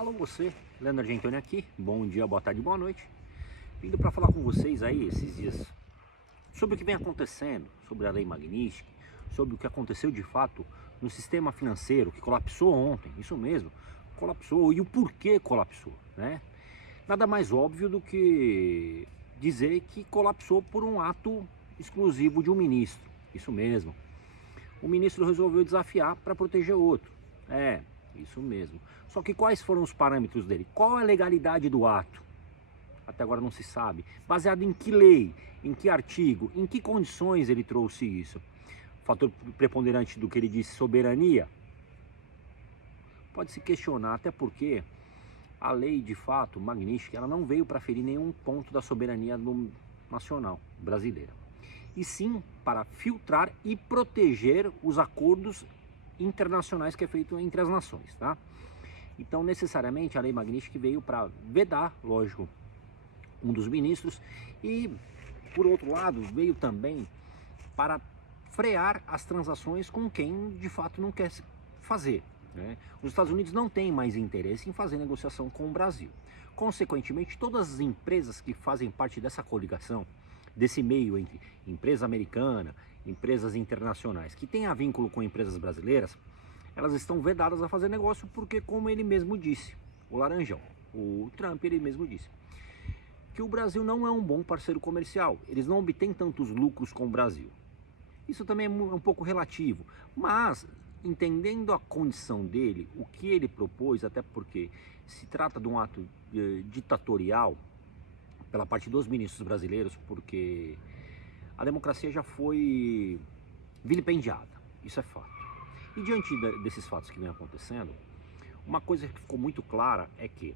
Alô você, Leandro Argentoni aqui, bom dia, boa tarde, boa noite. Vindo para falar com vocês aí esses dias sobre o que vem acontecendo, sobre a lei Magnitsky, sobre o que aconteceu de fato no sistema financeiro que colapsou ontem, isso mesmo, colapsou e o porquê colapsou, né? Nada mais óbvio do que dizer que colapsou por um ato exclusivo de um ministro, isso mesmo. O ministro resolveu desafiar para proteger o outro. É, isso mesmo. Só que quais foram os parâmetros dele? Qual a legalidade do ato? Até agora não se sabe. Baseado em que lei? Em que artigo? Em que condições ele trouxe isso? Fator preponderante do que ele disse, soberania? Pode se questionar, até porque a lei, de fato, Magnitsky, ela não veio para ferir nenhum ponto da soberania nacional brasileira, e sim para filtrar e proteger os acordos internacionais que é feito entre as nações, tá? Então, necessariamente, a lei Magnitsky veio para vedar, lógico, um dos ministros e, por outro lado, veio também para frear as transações com quem, de fato, não quer fazer, né? Os Estados Unidos não têm mais interesse em fazer negociação com o Brasil. Consequentemente, todas as empresas que fazem parte dessa coligação, desse meio entre empresa americana, empresas internacionais, que têm a vínculo com empresas brasileiras, elas estão vedadas a fazer negócio porque, como ele mesmo disse, o Laranjão, o Trump, ele mesmo disse, que o Brasil não é um bom parceiro comercial, eles não obtêm tantos lucros com o Brasil. Isso também é um pouco relativo, mas entendendo a condição dele, o que ele propôs, até porque se trata de um ato ditatorial pela parte dos ministros brasileiros, porque a democracia já foi vilipendiada, isso é fato. E diante desses fatos que vem acontecendo, uma coisa que ficou muito clara é que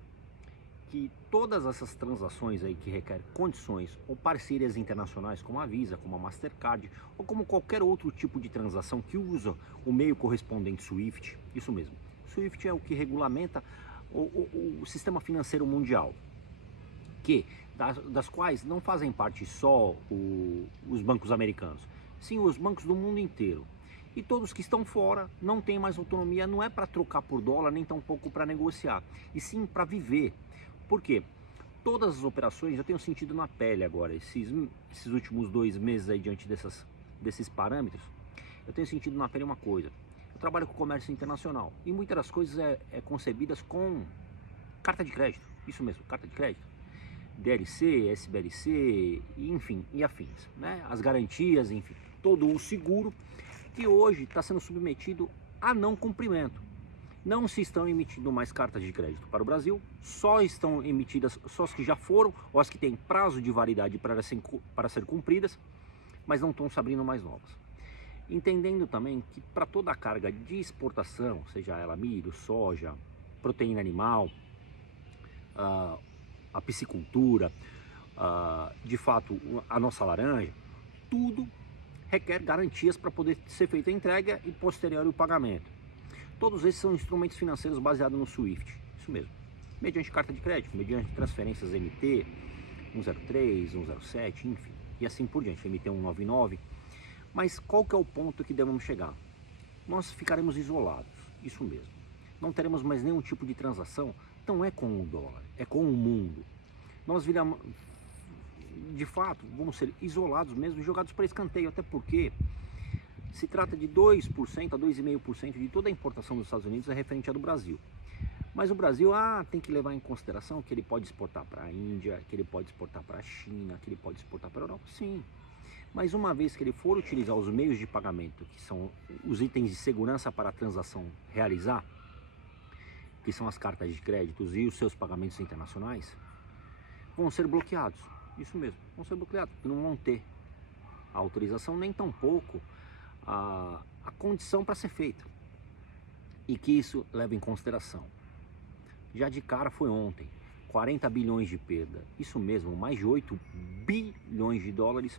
todas essas transações aí que requerem condições ou parcerias internacionais como a Visa, como a Mastercard ou como qualquer outro tipo de transação que usa o meio correspondente SWIFT, isso mesmo, SWIFT é o que regulamenta o sistema financeiro mundial, das quais não fazem parte só os bancos americanos, sim os bancos do mundo inteiro. E todos que estão fora não têm mais autonomia, não é para trocar por dólar, nem tampouco para negociar, e sim para viver. Por quê? Todas as operações, eu tenho sentido na pele agora, esses últimos 2 meses aí diante desses parâmetros, eu tenho sentido na pele uma coisa. Eu trabalho com comércio internacional e muitas das coisas é concebidas com carta de crédito, isso mesmo, carta de crédito. DLC, SBLC, enfim, e afins, né? As garantias, enfim, todo o seguro que hoje está sendo submetido a não cumprimento. Não se estão emitindo mais cartas de crédito para o Brasil, só estão emitidas só as que já foram, ou as que têm prazo de validade para ser cumpridas, mas não estão se abrindo mais novas. Entendendo também que para toda a carga de exportação, seja ela milho, soja, proteína animal, a piscicultura, de fato a nossa laranja, tudo requer garantias para poder ser feita a entrega e posterior o pagamento. Todos esses são instrumentos financeiros baseados no SWIFT, isso mesmo, mediante carta de crédito, mediante transferências MT, 103, 107, enfim, e assim por diante, MT 199. Mas qual que é o ponto que devemos chegar? Nós ficaremos isolados, isso mesmo. Não teremos mais nenhum tipo de transação, não é com o dólar, é com o mundo. Nós viramos, de fato, vamos ser isolados mesmo, jogados para escanteio, até porque se trata de 2% a 2,5% de toda a importação dos Estados Unidos é referente à do Brasil. Mas o Brasil tem que levar em consideração que ele pode exportar para a Índia, que ele pode exportar para a China, que ele pode exportar para a Europa, sim. Mas uma vez que ele for utilizar os meios de pagamento, que são os itens de segurança para a transação realizar, que são as cartas de créditos e os seus pagamentos internacionais, vão ser bloqueados. Isso mesmo, vão ser bloqueados, não vão ter a autorização, nem tampouco a condição para ser feita. E que isso leva em consideração. Já de cara foi ontem, 40 bilhões de perda. Isso mesmo, mais de 8 bilhões de dólares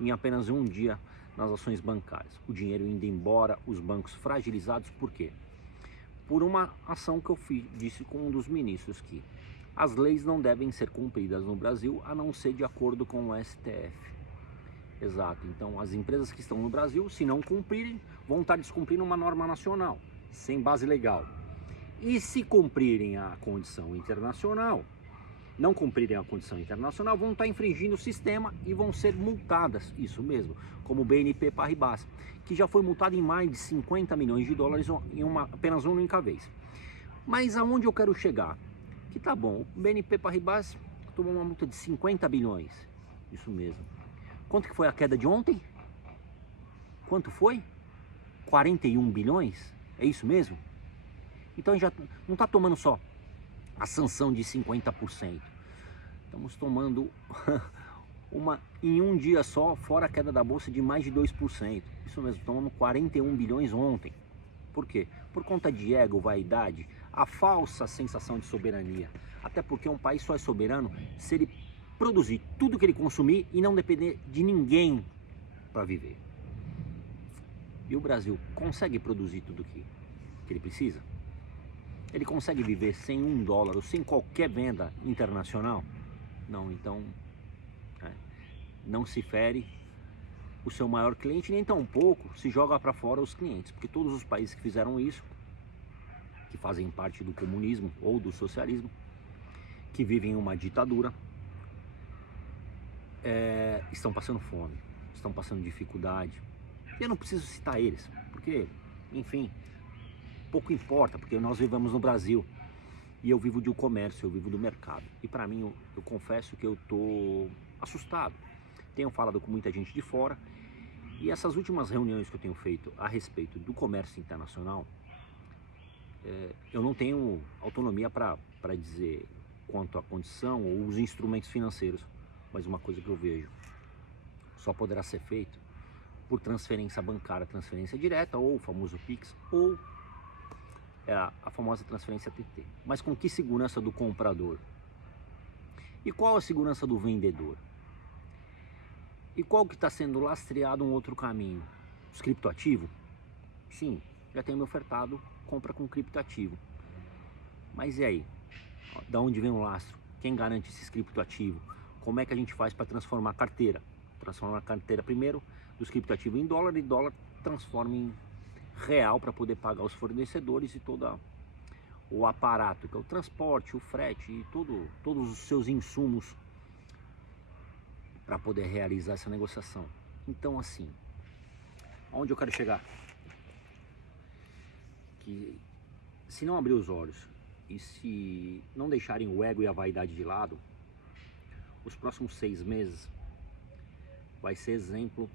em apenas um dia nas ações bancárias. O dinheiro indo embora, os bancos fragilizados, por quê? Por uma ação que eu disse com um dos ministros que as leis não devem ser cumpridas no Brasil a não ser de acordo com o STF. Exato, então as empresas que estão no Brasil, se não cumprirem, vão estar descumprindo uma norma nacional, sem base legal. E se cumprirem a condição internacional, não cumprirem a condição internacional, vão estar infringindo o sistema e vão ser multadas, isso mesmo, como o BNP Paribas, que já foi multado em mais de 50 milhões de dólares em apenas uma única vez. Mas aonde eu quero chegar? Que tá bom, o BNP Paribas tomou uma multa de 50 bilhões, isso mesmo. Quanto que foi a queda de ontem? Quanto foi? 41 bilhões? É isso mesmo? Então já não está tomando só a sanção de 50%. Estamos tomando uma em um dia só, fora a queda da bolsa de mais de 2%. Isso mesmo, tomamos 41 bilhões ontem. Por quê? Por conta de ego, vaidade, a falsa sensação de soberania. Até porque um país só é soberano se ele produzir tudo que ele consumir e não depender de ninguém para viver. E o Brasil consegue produzir tudo que ele precisa? Ele consegue viver sem $1 ou sem qualquer venda internacional? Não, então não se fere o seu maior cliente, nem tampouco se joga para fora os clientes, porque todos os países que fizeram isso, que fazem parte do comunismo ou do socialismo, que vivem uma ditadura, estão passando fome, estão passando dificuldade. E eu não preciso citar eles, porque, enfim, pouco importa, porque nós vivemos no Brasil e eu vivo de comércio, eu vivo do mercado. E para mim, eu confesso que eu tô assustado. Tenho falado com muita gente de fora e essas últimas reuniões que eu tenho feito a respeito do comércio internacional, eu não tenho autonomia para dizer quanto à condição ou os instrumentos financeiros, mas uma coisa que eu vejo, só poderá ser feito por transferência bancária, transferência direta, ou o famoso Pix, ou a famosa transferência TT. Mas com que segurança do comprador? E qual a segurança do vendedor? E qual que está sendo lastreado um outro caminho? Os criptoativos? Sim, já tem me ofertado compra com criptoativo. Mas e aí? Da onde vem o lastro? Quem garante esses criptoativos? Como é que a gente faz para transformar a carteira? Transformar a carteira primeiro dos criptoativos em dólar e dólar transforma em real para poder pagar os fornecedores e todo o aparato, que é o transporte, o frete e todos os seus insumos para poder realizar essa negociação. Então, assim, aonde eu quero chegar? Que se não abrir os olhos e se não deixarem o ego e a vaidade de lado, os próximos 6 meses vai ser exemplo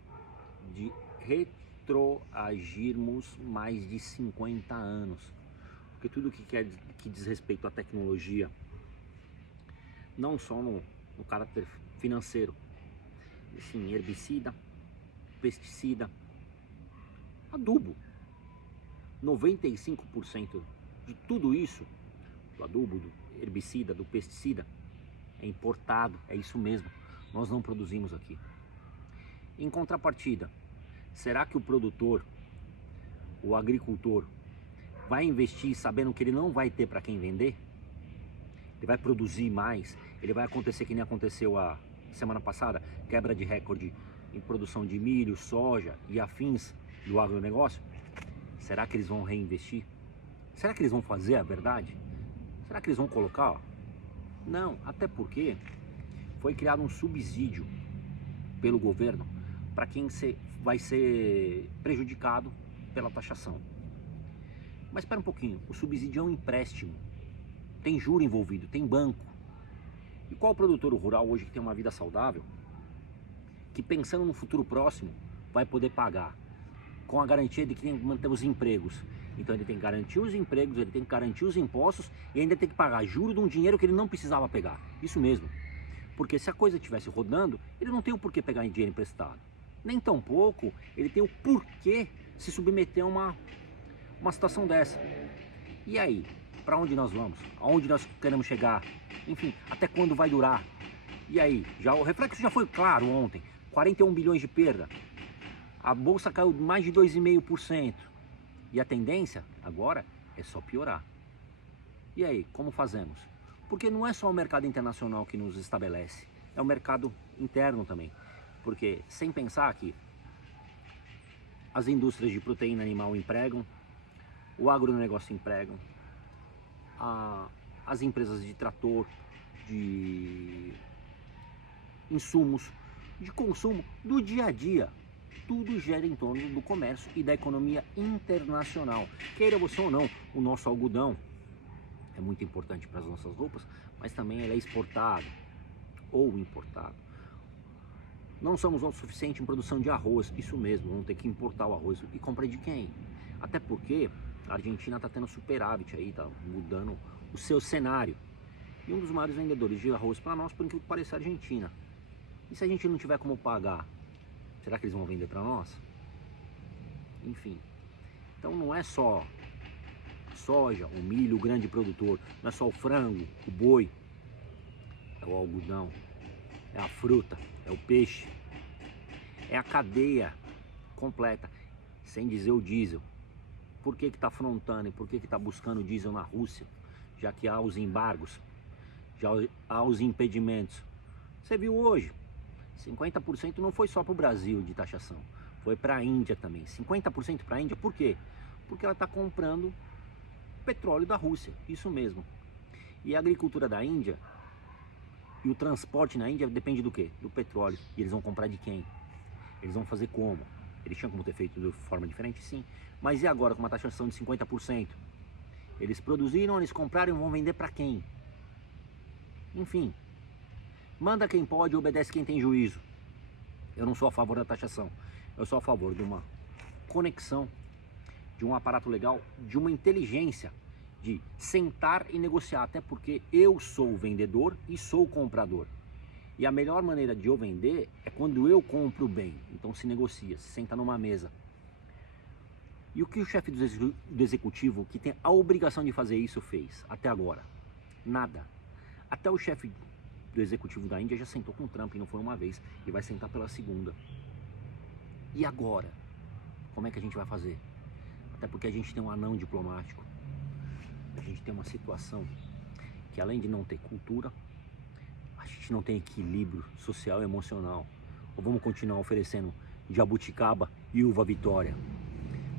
de retroagirmos mais de 50 anos. Porque tudo que diz respeito à tecnologia, não só no caráter financeiro, assim, herbicida, pesticida, adubo, 95% de tudo isso, do adubo, do herbicida, do pesticida, é importado, é isso mesmo, nós não produzimos aqui. Em contrapartida, será que o produtor, o agricultor, vai investir sabendo que ele não vai ter para quem vender? Ele vai produzir mais? Ele vai acontecer que nem aconteceu a semana passada, quebra de recorde em produção de milho, soja e afins do agronegócio? Será que eles vão reinvestir? Será que eles vão fazer a verdade? Será que eles vão colocar? Não, até porque foi criado um subsídio pelo governo para quem vai ser prejudicado pela taxação. Mas espera um pouquinho, o subsídio é um empréstimo, tem juro envolvido, tem banco. E qual produtor rural hoje que tem uma vida saudável, que pensando no futuro próximo, vai poder pagar, com a garantia de que tem que manter os empregos? Então ele tem que garantir os empregos, ele tem que garantir os impostos e ainda tem que pagar juro de um dinheiro que ele não precisava pegar. Isso mesmo. Porque se a coisa estivesse rodando, ele não tem o porquê pegar dinheiro emprestado. Nem tampouco ele tem o porquê se submeter a uma situação dessa. E aí, para onde nós vamos? Aonde nós queremos chegar? Enfim, até quando vai durar? E aí, o reflexo já foi claro ontem, 41 bilhões de perda. A bolsa caiu mais de 2,5%. E a tendência agora é só piorar. E aí, como fazemos? Porque não é só o mercado internacional que nos estabelece, é o mercado interno também. Porque sem pensar que as indústrias de proteína animal empregam, o agronegócio empregam, as empresas de trator, de insumos, de consumo do dia a dia. Tudo gira em torno do comércio e da economia internacional. Queira você ou não, o nosso algodão é muito importante para as nossas roupas, mas também ele é exportado ou importado. Não somos autossuficientes em produção de arroz, isso mesmo, vamos ter que importar o arroz. E compra de quem? Até porque a Argentina está tendo superávit aí, está mudando o seu cenário. E um dos maiores vendedores de arroz para nós, por incrível que pareça, é a Argentina. E se a gente não tiver como pagar, será que eles vão vender para nós? Enfim, então não é só soja, o milho, o grande produtor, não é só o frango, o boi, é o algodão, é a fruta, é o peixe, é a cadeia completa, sem dizer o diesel. Por que está afrontando e por que está buscando diesel na Rússia, já que há os embargos, já há os impedimentos? Você viu hoje, 50% não foi só para o Brasil de taxação, foi para a Índia também. 50% para a Índia, por quê? Porque ela está comprando petróleo da Rússia, isso mesmo. E a agricultura da Índia e o transporte na Índia depende do quê? Do petróleo. E eles vão comprar de quem? Eles vão fazer como? Eles tinham como ter feito de forma diferente, sim. Mas e agora com uma taxação de 50%? Eles produziram, eles compraram e vão vender para quem? Enfim, manda quem pode, obedece quem tem juízo. Eu não sou a favor da taxação. Eu sou a favor de uma conexão, de um aparato legal, de uma inteligência, de sentar e negociar. Até porque eu sou o vendedor e sou o comprador. E a melhor maneira de eu vender é quando eu compro bem. Então se negocia, se senta numa mesa. E o que o chefe do executivo, que tem a obrigação de fazer isso, fez até agora? Nada. Até o chefe do executivo da Índia já sentou com o Trump, e não foi uma vez, e vai sentar pela segunda. E agora? Como é que a gente vai fazer? Até porque a gente tem um anão diplomático. A gente tem uma situação que, além de não ter cultura, a gente não tem equilíbrio social e emocional. Ou vamos continuar oferecendo jabuticaba e uva Vitória?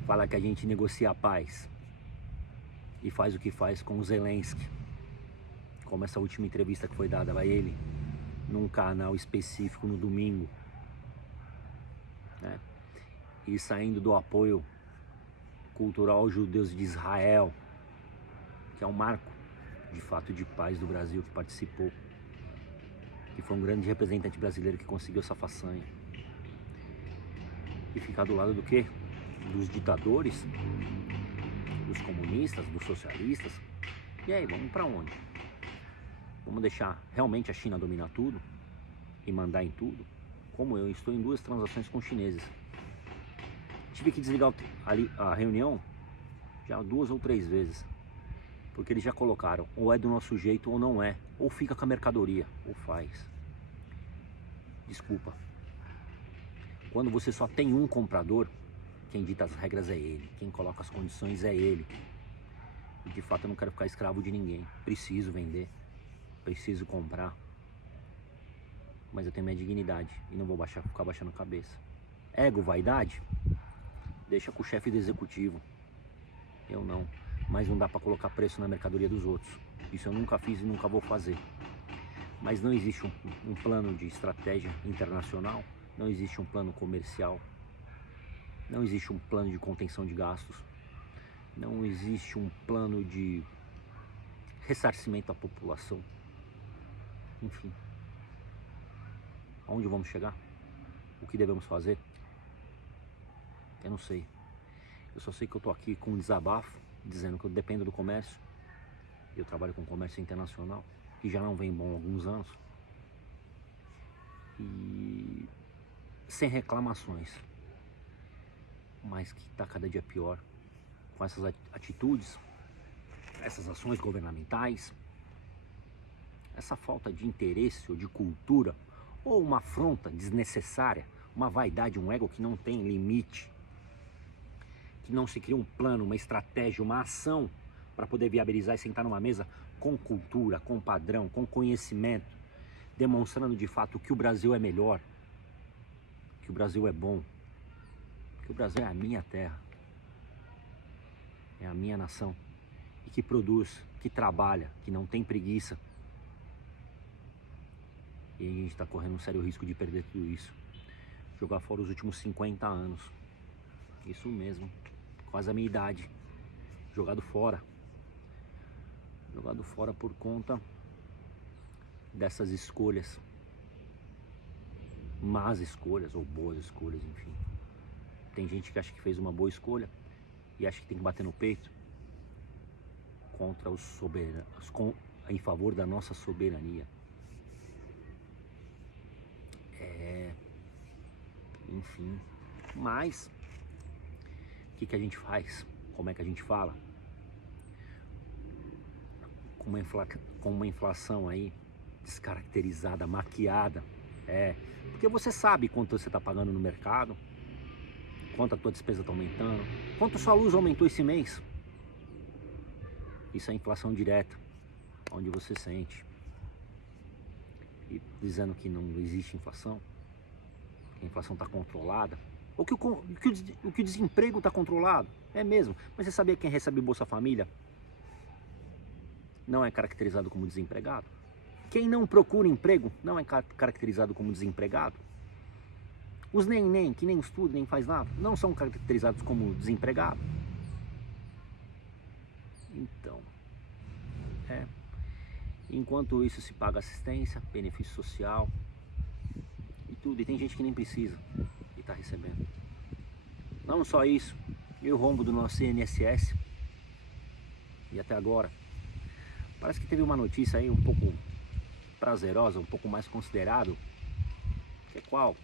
Fala que a gente negocia a paz e faz o que faz com o Zelensky, como essa última entrevista que foi dada a ele num canal específico no domingo, né? E saindo do apoio cultural aos judeus de Israel, que é um marco de fato de paz do Brasil, que participou, que foi um grande representante brasileiro que conseguiu essa façanha. E ficar do lado do quê? Dos ditadores, dos comunistas, dos socialistas. E aí, vamos para onde? Vamos deixar realmente a China dominar tudo e mandar em tudo? Como eu estou em 2 transações com chineses. Tive que desligar a reunião já 2 ou 3 vezes, porque eles já colocaram, ou é do nosso jeito ou não é, ou fica com a mercadoria, ou faz. Desculpa. Quando você só tem um comprador, quem dita as regras é ele, quem coloca as condições é ele. E de fato eu não quero ficar escravo de ninguém. Preciso vender, preciso comprar, mas eu tenho minha dignidade e não vou ficar baixando a cabeça. Ego, vaidade, deixa com o chefe do executivo. Eu não. Mas não dá para colocar preço na mercadoria dos outros. Isso eu nunca fiz e nunca vou fazer. Mas não existe um plano de estratégia internacional, não existe um plano comercial, não existe um plano de contenção de gastos, não existe um plano de ressarcimento à população. Enfim, aonde vamos chegar? O que devemos fazer? Eu não sei. Eu só sei que eu tô aqui com um desabafo, dizendo que eu dependo do comércio. Eu trabalho com comércio internacional, que já não vem bom há alguns anos. E sem reclamações. Mas que está cada dia pior com essas atitudes, essas ações governamentais, essa falta de interesse ou de cultura, ou uma afronta desnecessária, uma vaidade, um ego que não tem limite, que não se cria um plano, uma estratégia, uma ação para poder viabilizar e sentar numa mesa com cultura, com padrão, com conhecimento, demonstrando de fato que o Brasil é melhor, que o Brasil é bom, que o Brasil é a minha terra, é a minha nação, e que produz, que trabalha, que não tem preguiça. E a gente está correndo um sério risco de perder tudo isso. Jogar fora os últimos 50 anos. Isso mesmo, quase a minha idade. Jogado fora. Jogado fora por conta dessas escolhas. Más escolhas ou boas escolhas, enfim. Tem gente que acha que fez uma boa escolha e acha que tem que bater no peito contra os soberanos, em favor da nossa soberania. Enfim, mas o que a gente faz? Como é que a gente fala? Com uma inflação aí descaracterizada, maquiada, porque você sabe quanto você está pagando no mercado, quanto a tua despesa está aumentando, quanto a sua luz aumentou esse mês. Isso é inflação direta, onde você sente. E dizendo que não existe inflação, que a inflação está controlada, ou que o desemprego está controlado, é mesmo. Mas você sabia que quem recebe Bolsa Família não é caracterizado como desempregado? Quem não procura emprego não é caracterizado como desempregado? Os nem que nem estudam, nem faz nada, não são caracterizados como desempregado? Então, enquanto isso se paga assistência, benefício social e tudo, e tem gente que nem precisa e está recebendo. Não só isso, e o rombo do nosso INSS, e até agora, parece que teve uma notícia aí um pouco prazerosa, um pouco mais considerável, que é qual?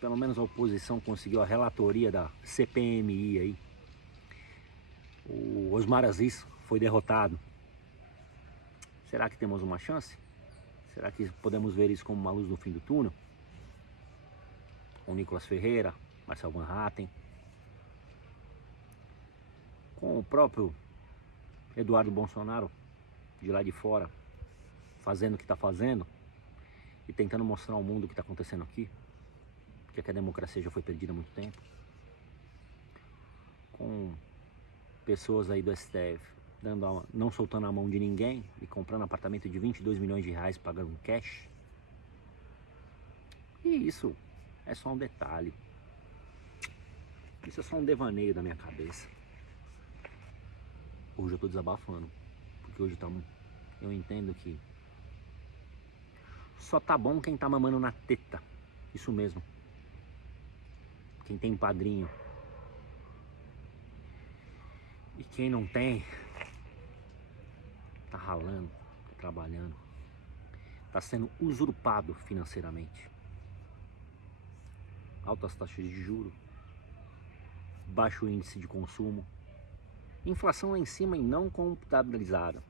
Pelo menos a oposição conseguiu a relatoria da CPMI aí. O Osmar Aziz foi derrotado. Será que temos uma chance? Será que podemos ver isso como uma luz no fim do túnel? Com Nicolas Ferreira, Marcel Van Hatten, com o próprio Eduardo Bolsonaro de lá de fora, fazendo o que está fazendo e tentando mostrar ao mundo o que está acontecendo aqui, que a democracia já foi perdida há muito tempo, com pessoas aí do STF não soltando a mão de ninguém e comprando apartamento de 22 milhões de reais pagando cash. E isso é só um detalhe, isso é só um devaneio da minha cabeça. Hoje eu tô desabafando, porque hoje eu entendo que só tá bom quem tá mamando na teta, isso mesmo, quem tem padrinho. E quem não tem, tá ralando, tá trabalhando, tá sendo usurpado financeiramente. Altas taxas de juros, baixo índice de consumo, inflação lá em cima e não computabilizada.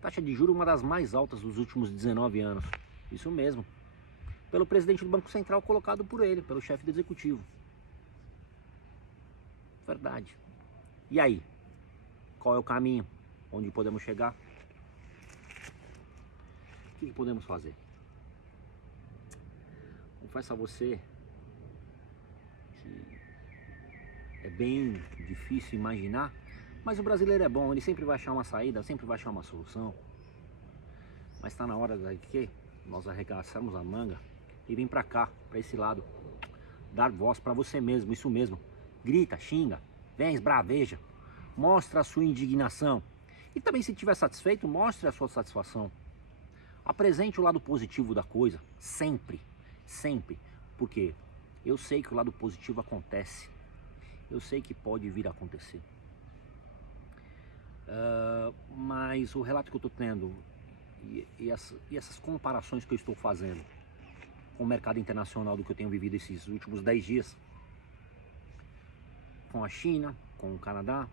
Taxa de juros uma das mais altas dos últimos 19 anos. Isso mesmo. Pelo presidente do Banco Central colocado por ele, pelo chefe do executivo. Verdade. E aí? Qual é o caminho? Onde podemos chegar? O que podemos fazer? Confesso a você que é bem difícil imaginar, mas o brasileiro é bom, ele sempre vai achar uma saída, sempre vai achar uma solução. Mas está na hora de que nós arregaçarmos a manga e vir para cá, para esse lado, dar voz para você mesmo, isso mesmo. Grita, xinga, vem, esbraveja, mostra a sua indignação. E também, se estiver satisfeito, mostre a sua satisfação. Apresente o lado positivo da coisa, sempre, sempre. Porque eu sei que o lado positivo acontece. Eu sei que pode vir a acontecer. Mas o relato que eu estou tendo e essas comparações que eu estou fazendo com o mercado internacional do que eu tenho vivido esses últimos 10 dias, com a China, com o Canadá,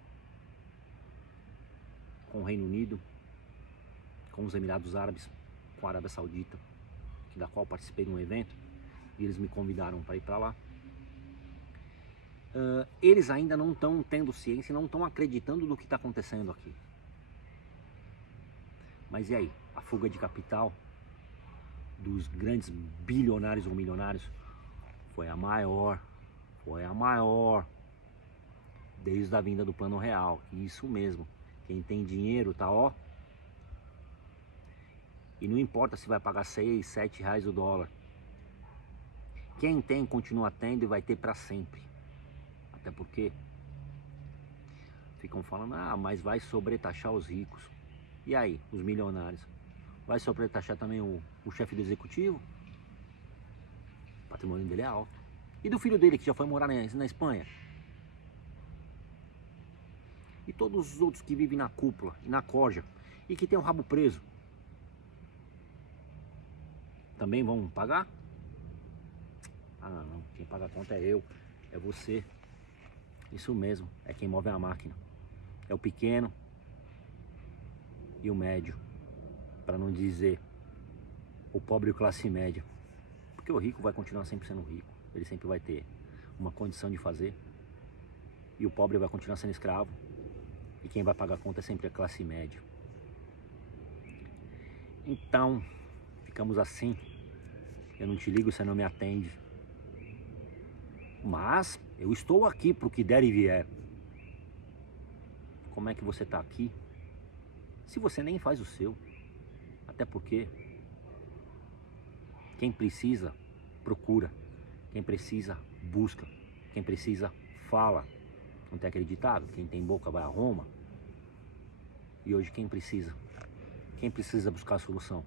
com o Reino Unido, com os Emirados Árabes, com a Arábia Saudita, da qual participei de um evento e eles me convidaram para ir para lá. Eles ainda não estão tendo ciência, não estão acreditando no que está acontecendo aqui. Mas e aí? A fuga de capital dos grandes bilionários ou milionários foi a maior desde a vinda do Plano Real. Isso mesmo, Quem tem dinheiro tá ó. E não importa se vai pagar 6, 7 reais o dólar. Quem tem continua tendo e vai ter para sempre. Até porque ficam falando, mas vai sobretaxar os ricos. E aí, os milionários? Vai sobretaxar também o chefe do executivo? O patrimônio dele é alto. E do filho dele que já foi morar na Espanha? E todos os outros que vivem na cúpula e na corja e que tem o rabo preso? Também vão pagar? Não, quem paga a conta é eu, é você. Isso mesmo, é quem move a máquina. É o pequeno e o médio, para não dizer o pobre e o classe média. Porque o rico vai continuar sempre sendo rico, ele sempre vai ter uma condição de fazer. E o pobre vai continuar sendo escravo. E quem vai pagar a conta é sempre a classe média. Então, ficamos assim. Eu não te ligo, você não me atende. Mas eu estou aqui para o que der e vier. Como é que você está aqui se você nem faz o seu? Até porque quem precisa, procura. Quem precisa, busca. Quem precisa, fala. Não tem acreditado? Quem tem boca vai a Roma. E hoje quem precisa? Quem precisa buscar a solução?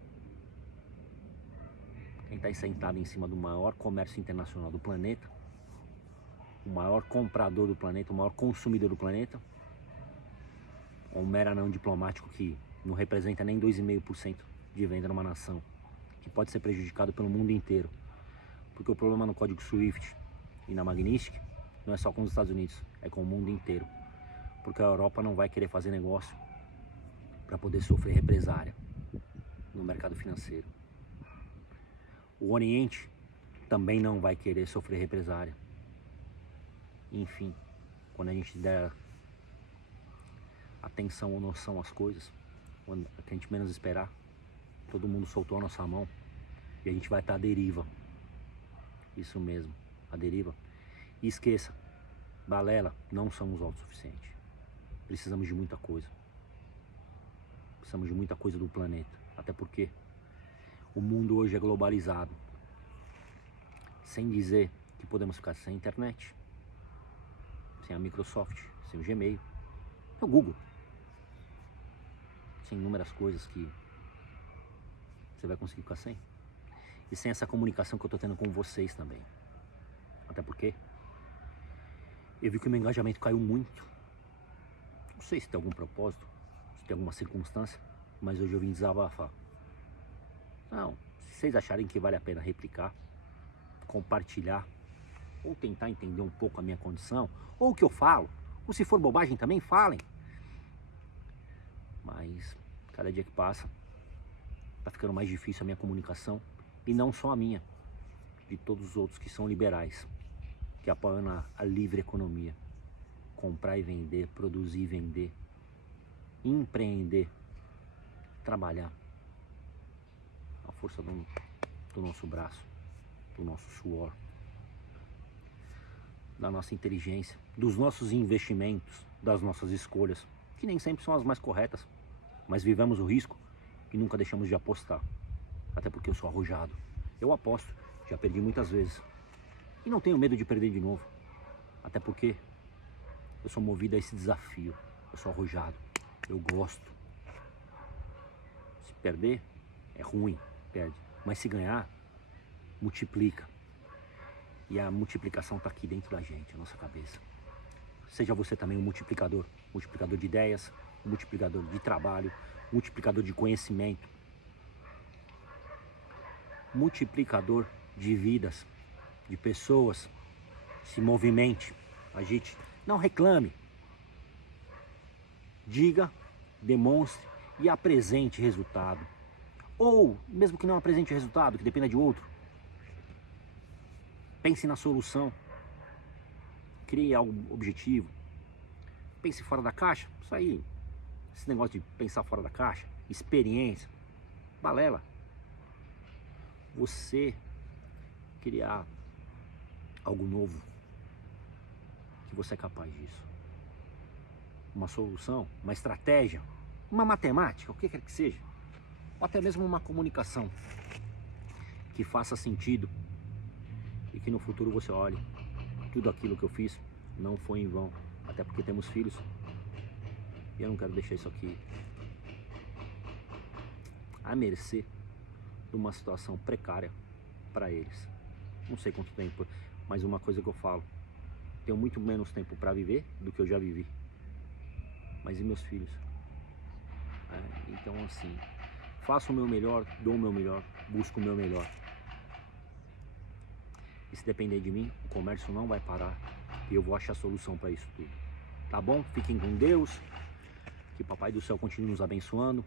Quem está sentado em cima do maior comércio internacional do planeta, o maior comprador do planeta, o maior consumidor do planeta, ou um mero anão diplomático que não representa nem 2,5% de venda numa nação, que pode ser prejudicado pelo mundo inteiro. Porque o problema no código SWIFT e na Magnitsky não é só com os Estados Unidos, é com o mundo inteiro. Porque a Europa não vai querer fazer negócio para poder sofrer represária no mercado financeiro. O Oriente também não vai querer sofrer represária. Enfim, quando a gente der atenção ou noção às coisas, quando a gente menos esperar, todo mundo soltou a nossa mão e a gente vai estar à deriva. Isso mesmo, à deriva. E esqueça, balela, não somos autossuficientes. Precisamos de muita coisa. Precisamos de muita coisa do planeta. Até porque o mundo hoje é globalizado. Sem dizer que podemos ficar sem internet, sem a Microsoft, sem o Gmail, sem o Google, sem inúmeras coisas que você vai conseguir ficar sem. E sem essa comunicação que eu estou tendo com vocês também. Até porque eu vi que o meu engajamento caiu muito. Não sei se tem algum propósito, se tem alguma circunstância, mas hoje eu vim desabafar. Não, se vocês acharem que vale a pena replicar, compartilhar, ou tentar entender um pouco a minha condição, ou o que eu falo, ou se for bobagem também falem. Mas cada dia que passa, tá ficando mais difícil a minha comunicação, e não só a minha, de todos os outros que são liberais, que apoiam a livre economia. Comprar e vender, produzir e vender, empreender, trabalhar. A força do nosso braço, do nosso suor, da nossa inteligência, dos nossos investimentos, das nossas escolhas, que nem sempre são as mais corretas, mas vivemos o risco e nunca deixamos de apostar. Até porque eu sou arrojado. Eu aposto, já perdi muitas vezes. E não tenho medo de perder de novo. Até porque eu sou movido a esse desafio. Eu sou arrojado. Eu gosto. Se perder, é ruim, perde. Mas se ganhar, multiplica. E a multiplicação está aqui dentro da gente, a nossa cabeça. Seja você também um multiplicador. Multiplicador de ideias, multiplicador de trabalho, multiplicador de conhecimento. Multiplicador de vidas, de pessoas. Se movimente, agite, não reclame. Diga, demonstre e apresente resultado. Ou, mesmo que não apresente resultado, que dependa de outro, pense na solução. Crie algo objetivo. Pense fora da caixa. Isso aí, esse negócio de pensar fora da caixa, experiência, balela. Você criar algo novo, que você é capaz disso. uma solução, uma estratégia, uma matemática, o que quer que seja, ou até mesmo uma comunicação que faça sentido e que no futuro você olhe, tudo aquilo que eu fiz não foi em vão, até porque temos filhos e eu não quero deixar isso aqui à mercê de uma situação precária para eles. Não sei quanto tempo, mas uma coisa que eu falo, tenho muito menos tempo para viver do que eu já vivi. Mas e meus filhos? Então assim, faço o meu melhor, dou o meu melhor, busco o meu melhor. E se depender de mim, o comércio não vai parar e eu vou achar solução para isso tudo. Tá bom? Fiquem com Deus, que Papai do Céu continue nos abençoando,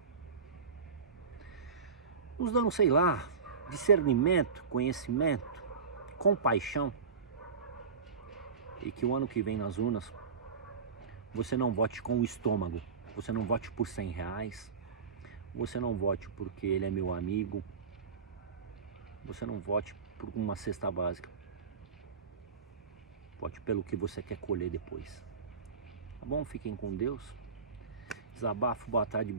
nos dando, sei lá, discernimento, conhecimento, compaixão, e que o ano que vem nas urnas você não vote com o estômago, você não vote por R$100, você não vote porque ele é meu amigo, você não vote por uma cesta básica, vote pelo que você quer colher depois. Tá bom? Fiquem com Deus. Desabafo, boa tarde,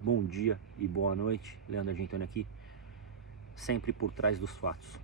bom dia e boa noite. Leandro Argentoni aqui, sempre por trás dos fatos.